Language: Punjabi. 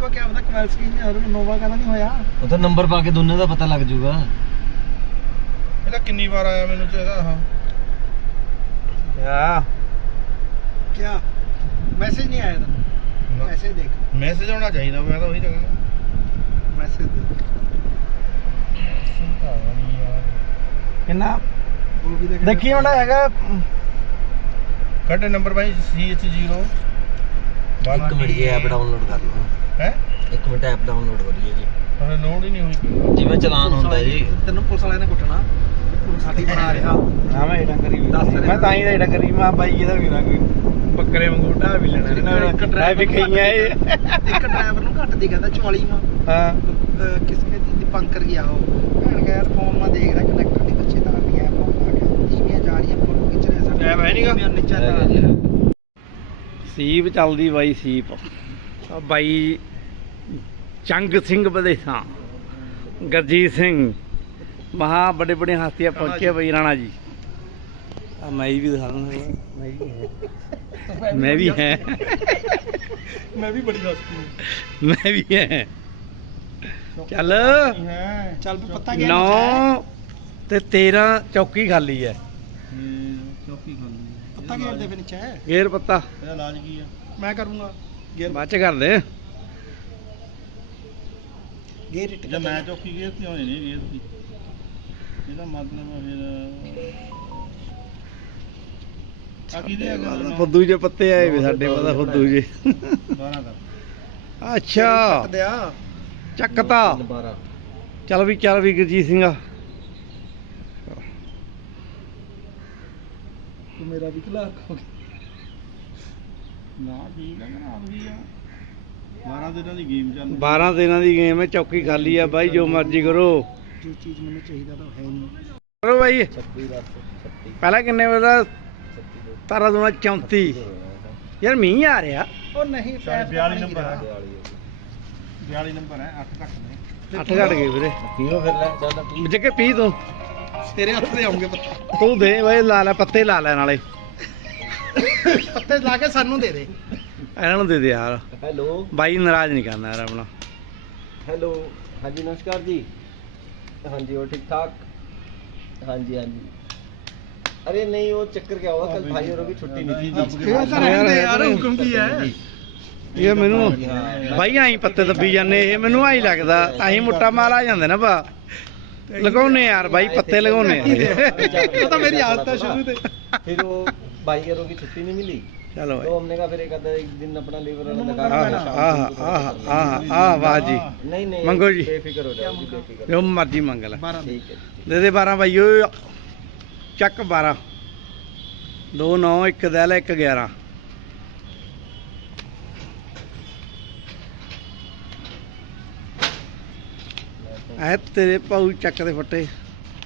ਕੋ ਕਿਆ ਪਤਾ ਕਵੈਲਸਕੀ ਨੇ ਹੋਰ ਨੋਵਾ ਕਹਿੰਦਾ ਨਹੀਂ ਹੋਇਆ। ਉਹ ਤਾਂ ਨੰਬਰ ਪਾ ਕੇ ਦੋਨੇ ਦਾ ਪਤਾ ਲੱਗ ਜਾਊਗਾ ਇਹਦਾ ਕਿੰਨੀ ਵਾਰ ਆਇਆ ਮੈਨੂੰ ਤੇ ਇਹਦਾ ਆਹ। ਕਿਆ? ਕਿਆ? ਮੈਸੇਜ ਨਹੀਂ ਆਇਆ ਤਾਂ ਮੈਸੇਜ ਦੇਖ। ਮੈਸੇਜ ਆਉਣਾ ਚਾਹੀਦਾ ਮੈਂ ਤਾਂ ਉਹੀ ਤਾਂ ਕਹਿੰਦਾ ਮੈਸੇਜ ਕਿੰਨਾ? ਉਹ ਵੀ ਦੇਖ ਦੇਖੀ ਹੁੰਦਾ ਹੈਗਾ। ਕੱਢ ਨੰਬਰ ਭਾਈ CH0 ਇੱਕ ਮਿੰਟ ਜੀ ਐਪ ਡਾਊਨਲੋਡ ਕਰ ਲਓ। ਹੈ? ਇੱਕ ਮਿੰਟ ਐਪ ਡਾਊਨਲੋਡ ਕਰੀਏ ਜੀ। ਹਲੇ ਲੋਡ ਹੀ ਨਹੀਂ ਹੋਈ ਜਿਵੇਂ ਚਲਾਨ ਹੁੰਦਾ ਜੀ। ਤੈਨੂੰ ਪੁਲਿਸ ਵਾਲਿਆਂ ਨੇ ਕੁੱਟਣਾ। ਸਾਡੀ ਬਣਾ ਰਿਹਾ। ਹਾਂ ਮੈਂ ਇਹਦਾ ਕਰੀ। ਮੈਂ ਤਾਂ ਹੀ ਇਹਦਾ ਕਰੀ। ਮੈਂ ਬਾਈ ਇਹਦਾ ਵੀ ਨਾ ਕੋਈ ਬੱਕਰੇ ਵਾਂਗੂ ਢਾ ਵੀ ਲੈਣਾ ਇੱਕ ਨਾ। ਮੈਂ ਵੀ ਕਈਆਂ ਇਹ। ਇੱਕ ਡਰਾਈਵਰ ਨੂੰ ਘੱਟ ਦੀ ਕਹਿੰਦਾ 44 ਮਾ ਹਾਂ। ਕਿਸ ਕੇ ਦੀ ਦੀਪੰਕਰ ਗਿਆ ਉਹ। ਭੈਣ ਗਿਆ ਫੋਨ ਮਾ ਦੇਖ ਰਿਹਾ ਕਨੈਕਟਰ ਦੀ ਬੱਚੇ ਤਾਂ ਨਹੀਂ ਆ ਫੋਨ ਆ ਗਿਆ ਟੀਵੀਆਂ ਜਾ ਰਹੀਆਂ ਫੋਟੋ ਖਿੱਚ ਰਹੇ। ਸਨ ਐਪ ਹੈ ਨੀਗਾ? ਟੀਵੀਆਂ ਨੀਚੇ ਤਾਂ ਸੀਪ ਚੱਲਦੀ ਬਾਈ ਸੀਪ। ਆ ਬਾਈ ਚੰਗ ਸਿੰਘ ਬਦੇਸਾਂ ਗਰਜੀਤ ਸਿੰਘ। ਮਹਾ ਬੜੇ ਬੜੇ ਹਸਤੀਆਂ ਪਹੁੰਚੇ ਬਈ ਰਾਣਾ ਜੀ। ਆ ਮੈਂ ਵੀ ਦਿਖਾ ਦਿੰਦਾ ਮੈਂ ਵੀ ਹੈ। ਮੈਂ ਵੀ ਹੈ। ਮੈਂ ਵੀ ਬੜੀ ਹਸਤੀ ਮੈਂ ਵੀ ਹੈ। ਚੱਲ ਹੈ। ਚੱਲ ਵੀ ਪੱਤਾ ਗਿਆ 9 ਤੇ 13 ਚੌਕੀ ਖਾਲੀ ਹੈ। ਚੌਕੀ ਖਾਲੀ। ਪੱਤਾ ਗਿਆ ਦੇ ਫਿਰ ਨੀਚੇ। ਗੇਰ ਪੱਤਾ। ਇਹਦਾ ਇਲਾਜ ਕੀ ਆ? ਮੈਂ ਕਰੂੰਗਾ। ਗੇਰ ਬਾਅਦ ਚ ਕਰ ਦੇ ਗੇਰ ਇਟ ਜੇ ਮੈਂ ਚੌਕੀ ਗੇਰ ਤੇ ਹੋਣੇ ਨਹੀਂ ਗੇਰ ਦੀ ਇਹਦਾ ਮਤਲਬ ਫਿਰ ਆ ਕੀ ਦੇ ਫੁੱਦੂ ਜੇ ਪੱਤੇ ਆਏ ਵੀ ਸਾਡੇ ਪਤਾ ਫੁੱਦੂ ਜੇ 12 ਕਰ ਅੱਛਾ। ਚੱਕਤਾ। 12 ਚੱਲ ਵੀ ਚੱਲ ਵੀ ਗੁਰਜੀਤ ਸਿੰਘਾ ਤੂੰ ਮੇਰਾ ਵੀ ਖਲਾ ਨਾ ਠੀਕ ਆ ਨਾ ਵੀ ਆ। 12 ਦਿਨਾਂ ਦੀ ਗੇਮ ਚੱਲ 12 ਦਿਨਾਂ ਦੀ ਗੇਮ ਹੈ ਚੌਕੀ ਖਾਲੀ ਆ ਬਾਈ ਜੋ ਮਰਜ਼ੀ ਕਰੋ। ਜੋ ਚੀਜ਼ ਮੈਨੂੰ ਚਾਹੀਦਾ ਤਾਂ ਹੈ ਨਹੀਂ। ਕਰੋ ਬਾਈ। 26 10 36 ਪਹਿਲਾਂ ਕਿੰਨੇ ਵਜੇ ਦਾ? ਤਾਰਾ ਦੂਣਾ 34 ਯਾਰ ਮੀਂਹ ਆ ਰਿਹਾ। ਉਹ ਨਹੀਂ ਸ਼ਾਇਦ 42 ਨੰਬਰ ਹੈ। 42 42 ਨੰਬਰ ਹੈ 8 ਘੱਟ ਨੇ। 8 ਘਟ ਗਏ ਵੀਰੇ। ਪੀਓ ਫਿਰ ਲੈ ਚੱਲ ਪੀ। ਜੱਗੇ ਪੀ ਤੂੰ। ਤੇਰੇ ਹੱਥ ਤੇ ਆਉਂਗੇ ਪੱਤੇ ਤੂੰ ਦੇ ਬਾਈ ਲਾ ਲੈ ਪੱਤੇ ਲਾ ਲੈ ਨਾਲੇ ਪੱਤੇ ਲਾ ਕੇ ਸਾਨੂੰ ਦੇ ਦੇ ਇਹਨਾਂ ਨੂੰ ਦੇ ਦੇ ਯਾਰ ਹੈਲੋ ਬਾਈ ਨਾਰਾਜ਼ ਨਹੀਂ ਕਰਨਾ ਯਾਰ ਆਪਣਾ ਹੈਲੋ ਹਾਂਜੀ ਨਮਸਕਾਰ ਜੀ ਹਾਂਜੀ और ठीक ठाक हाँ जी हाँ जी अरे नहीं वो चक्कर क्या हुआ कल भाई औरों की छुट्टी नहीं थी जी ਇਹ ਤਾਂ ਰਹਿੰਦੇ ਯਾਰ ਹੁਕਮ ਕੀ ਹੈ ਇਹ ਮੈਨੂੰ ਬਾਈ ਆਈ ਪੱਤੇ ਦੱਬੀ ਜਾਂਦੇ ਇਹ ਮੈਨੂੰ ਆਈ ਲੱਗਦਾ ਤਾਂ ਹੀ ਮੁੱਟਾ ਮਾਲ ਆ ਜਾਂਦੇ ਨਾ ਬਾ ਲਗਾਉਨੇ ਯਾਰ ਬਾਈ ਪੱਤੇ ਲਗਾਉਨੇ ਉਹ ਤਾਂ ਮੇਰੀ ਆਦਤ ਹੈ ਸ਼ੁਰੂ ਤੇ फिर वो भाई औरों की छुट्टी नहीं मिली ਚਲੋ तो हमने कहा फिर एक आधा एक दिन अपना लीवर वाला लगा ਆਹ के शाम ਆਹ को ਆਹ ਆਹ ਆਹ ਵਾਹ ਜੀ नहीं नहीं मंगो जी। बेफिक्र हो जाओ जी बेफिक्र ਜੋ ਮਰਜ਼ੀ ਮੰਗ ਲੈ 12 ठीक है जी। ਦੇ ਦੇ 12 ਬਾਈ ਓਏ ਚੱਕ 12 2 9 1 ਦੇ ਲੈ 1 11 ਐ ਤੇਰੇ ਪਾਉ ਚੱਕ ਦੇ ਫੱਟੇ।